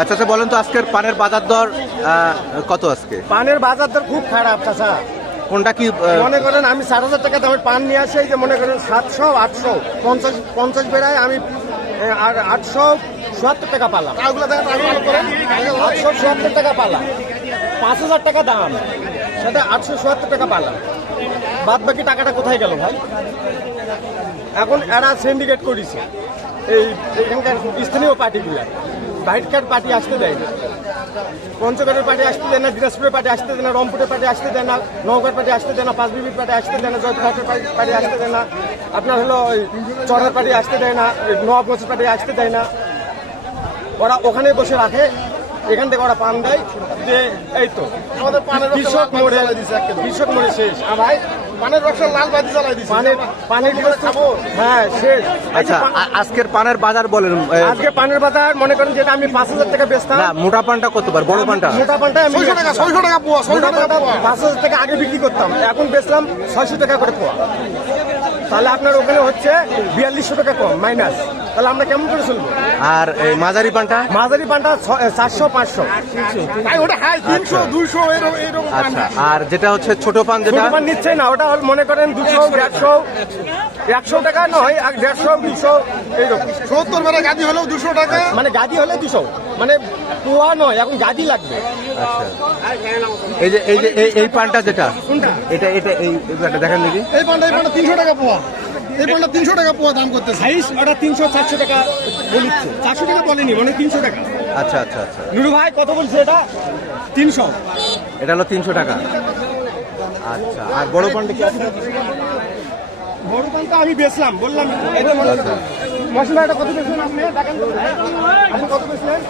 আচ্ছা আচ্ছা, বলেন তো আজকের পানের বাজার দর কত আজকে? পানের বাজার দর খুব খারাপ চাচা। কোনটা কি মনে করেন আমি 60,000 টাকা দামের পান নিয়ে আসি, এই যে মনে করেন 700 800 50 বেড়ায় আমি আর 870 টাকা পালাম। 870 টাকা পালাম, 5,000 টাকা দাম, সাথে 870 টাকা পালাম। বাদ বাকি টাকাটা কোথায় গেল ভাই? এখন এরা সিন্ডিকেট করেছে এখানকার স্থানীয় পার্টিগুলা। হোয়াইট কার্ড পার্টি আসতে দেয় না, পঞ্চগড়ের পার্টি আসতে দেয় না, দিনাজপুরের পার্টি আসতে দেয় না, রংপুরের পার্টি আসতে দেয় না, নওগাঁর পার্টি আসতে দেয় না, পাঁচবিবির পার্টি আসতে দেয় না, জয়পুরহাটের পার্টি আসতে দেয় না, আপনার হলো ওই চড়ার পার্টি আসতে দেয় না, নবাবগঞ্জের পার্টি আসতে দেয় না। ওরা ওখানে বসে রাখে, এখান থেকে ওরা পান দেয় যে এই তো আমাদের কৃষক মরে শেষ। ভাই পানের রক্ত লাল বাতি জ্বালাই দিচ্ছে, পানের খাবো। হ্যাঁ শেষ। আচ্ছা আজকের পানের বাজার বলেন। আজকে পানের বাজার মনে করেন যেটা আমি 5,000 টাকা বেচতাম। না, মোটা পানটা কতবার? বড় পানটা? মোটা পানটা আমি 600 টাকা পোয়া, 5,000 টাকা আগে বিক্রি করতাম, এখন বেচলাম 600 টাকা করে পোয়া। তাহলে আপনার ওখানে হচ্ছে 4200 টাকা কম মাইনাস। তাহলে আমরা কেমন করে চলবো? আর এই মাঝারি পানটা? মাঝারি পানটা 400 500। ওটা হাই 300 200 এরকম। আচ্ছা, আর যেটা হচ্ছে ছোট পান, যেটা পান নিচ্ছে না, ওটা মনে করেন 200 150 100 টাকা নয়, 150 200 এইরকম। 70 বেলা গাদি হলেও 200 টাকা, মানে গাদি হলে 200, মানে পোয়া নয়, এখন গাদি লাগবে। আচ্ছা, এই পানটা যেটা, এটা এই পানটা দেখেন দেখি। এই পানটা 300 টাকা পোয়া, এই পানটা 300 টাকা পোয়া দাম করতেছে। সাইজ ওটা 300 400 টাকা বলিচ্ছে, 400 টাকা বলেনি, মানে 300 টাকা। আচ্ছা আচ্ছা আচ্ছা, নুরু ভাই কত বলছে? এটা 300, এটা হলো 300 টাকা। আচ্ছা, আর বড় পানটা কি আছে? বড় পান তো আমি বেচলাম, বললাম এটা মনে রাখো। মশলা এটা কত বেচলেন আপনি? দেখেন তো আপনি কত বেচলেন?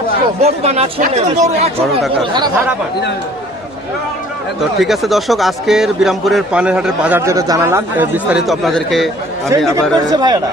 800 বড় পান, 800 বড় টাকা। ধারা পান। তো ঠিক আছে দর্শক, আজকের বিরামপুরের পানের হাটের বাজার যেটা জানালাম, বিস্তারিত আপনাদেরকে আমি আবার ভাইয়ারা।